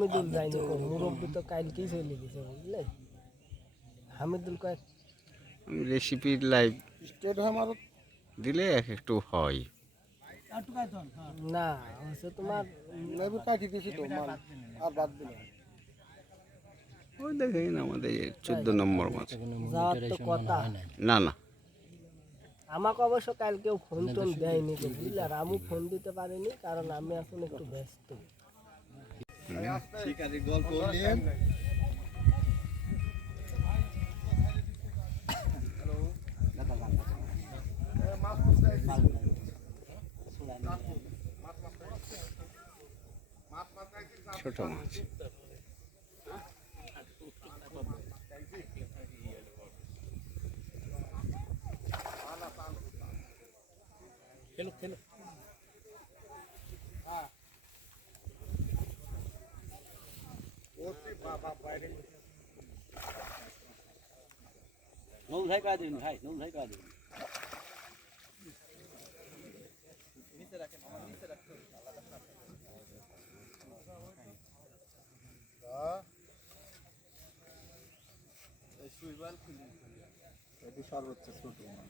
হামিদুল যায়নি কো মুরব্বী তো কালকেই চলে গেছে বুঝলে? হামিদুল কয়? আমি রেসিপির লাইভ স্টেট হয় মারো দিলে এক একটু হয়। না হচ্ছে তোমার লেবু কাটি দিয়েছি তো মাল। আর বাদ দিল ওই দেখেন আমাদের চোদ্দ নম্বর মাছ। যাওয়ার তো কথা। না না। আমাকে অবশ্য কাল কেউ ফোন টোন দেয়নি বুঝলে? আর আমি ফোন দিতে পারিনি কারণ আমি এখন একটু ব্যস্ত। শিকারি গল্প নিয়ে ছোট মাছ নৌল ভাই কাজ দিন ভাই নৌল ভাই কাজ দিন সর্বোচ্চ ছোট মাছ